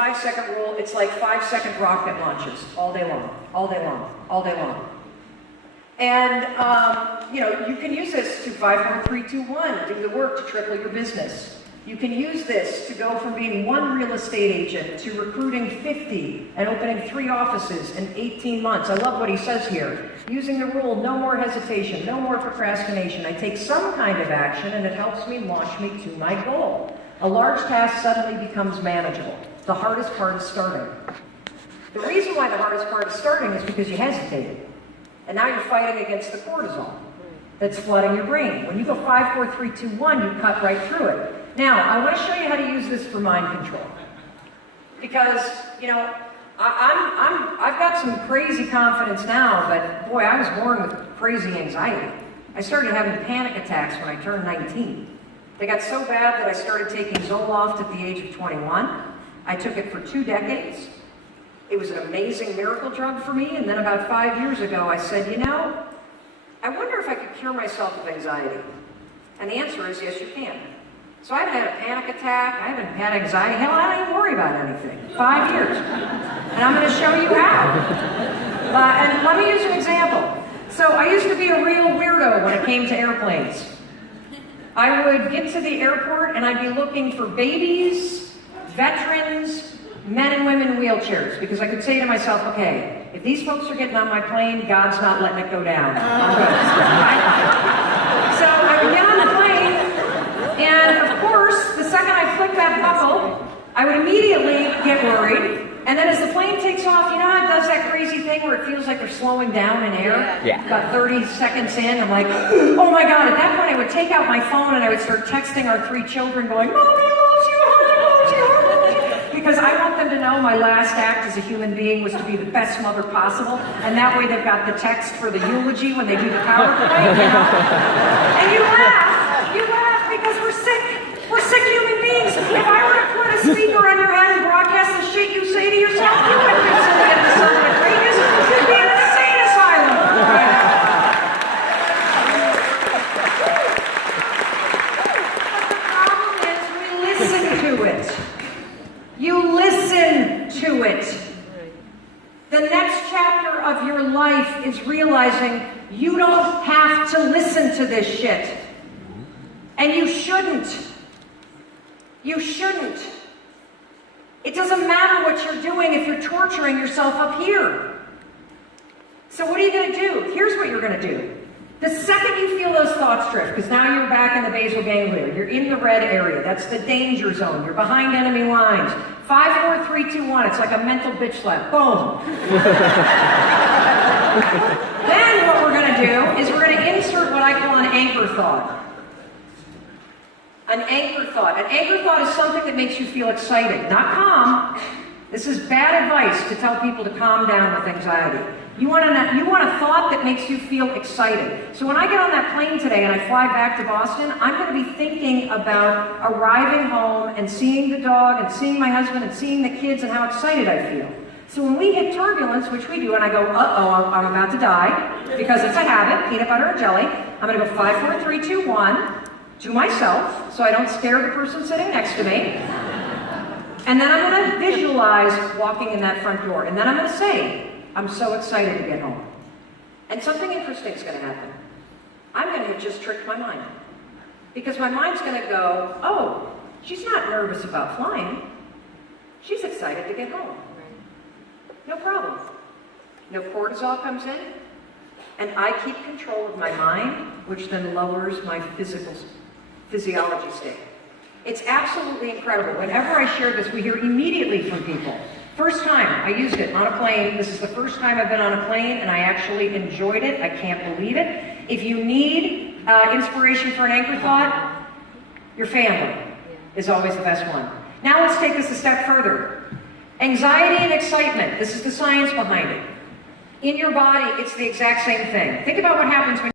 5-second rule, it's like 5-second rocket launches all day long, all day long, all day long. And, you can use this to 5, 4, 3, 2, 1, do the work to triple your business. You can use this to go from being 1 real estate agent to recruiting 50 and opening 3 offices in 18 months. I love what he says here. Using the rule, no more hesitation, no more procrastination. I take some kind of action and it helps me launch me to my goal. A large task suddenly becomes manageable. The hardest part is starting. The reason why the hardest part is starting is because you hesitated. And now you're fighting against the cortisol that's flooding your brain. When you go 5, 4, 3, 2, 1, you cut right through it. Now, I want to show you how to use this for mind control. Because, I've got some crazy confidence now, but boy, I was born with crazy anxiety. I started having panic attacks when I turned 19. They got so bad that I started taking Zoloft at the age of 21. I took it for 2 decades. It was an amazing miracle drug for me, and then about 5 years ago, I said, I wonder if I could cure myself of anxiety. And the answer is yes, you can. So I haven't had a panic attack, I haven't had anxiety, hell, I don't even worry about anything. 5 years. And I'm going to show you how. And let me use an example. So I used to be a real weirdo when it came to airplanes. I would get to the airport and I'd be looking for babies, veterans, men and women in wheelchairs, because I could say to myself, okay, if these folks are getting on my plane, God's not letting it go down. I'm good. So I would get on the plane, and of course, the second I flick that buckle, I would immediately get worried. And then as the plane takes off, you know how it does that crazy thing where it feels like they're slowing down in air? Yeah. About 30 seconds in, I'm like, oh my God. At that point, I would take out my phone and I would start texting our 3 children going, Mommy loves you, Mommy loves you, Mommy loves you. Because I want them to know my last act as a human being was to be the best mother possible. And that way they've got the text for the eulogy when they do the PowerPoint, And you laugh because we're sick. We're sick human beings. If I were to put a speaker on your head and broadcast the shit you say to yourself, you wouldn't be sitting at the summit of greatness. You'd be in an insane asylum right now. But the problem is we listen to it. You listen to it. The next chapter of your life is realizing you don't have to listen to this shit. And you shouldn't. You shouldn't. It doesn't matter what you're doing if you're torturing yourself up here. So what are you going to do? Here's what you're going to do. The second you feel those thoughts drift, because now you're back in the basal ganglia, you're in the red area, that's the danger zone, you're behind enemy lines. 5, 4, 3, 2, 1, it's like a mental bitch slap. Boom. Then what we're going to do is we're going to insert what I call an anchor thought. An anchor thought. An anchor thought is something that makes you feel excited, not calm. This is bad advice to tell people to calm down with anxiety. You want a thought that makes you feel excited. So when I get on that plane today and I fly back to Boston, I'm going to be thinking about arriving home and seeing the dog and seeing my husband and seeing the kids and how excited I feel. So when we hit turbulence, which we do, and I go, uh-oh, I'm about to die, because it's a habit, peanut butter and jelly, I'm going to go 5, 4, 3, 2, 1, to myself, so I don't scare the person sitting next to me. And then I'm going to visualize walking in that front door. And then I'm going to say, I'm so excited to get home. And something interesting is going to happen. I'm going to have just tricked my mind. Because my mind's going to go, oh, she's not nervous about flying. She's excited to get home. No problem. No cortisol comes in. And I keep control of my mind, which then lowers my physiology state. It's absolutely incredible. Whenever I share this, we hear immediately from people. First time I used it on a plane. This is the first time I've been on a plane, and I actually enjoyed it. I can't believe it. If you need inspiration for an anchor thought, your family is always the best one. Now let's take this a step further. Anxiety and excitement. This is the science behind it. In your body, it's the exact same thing. Think about what happens when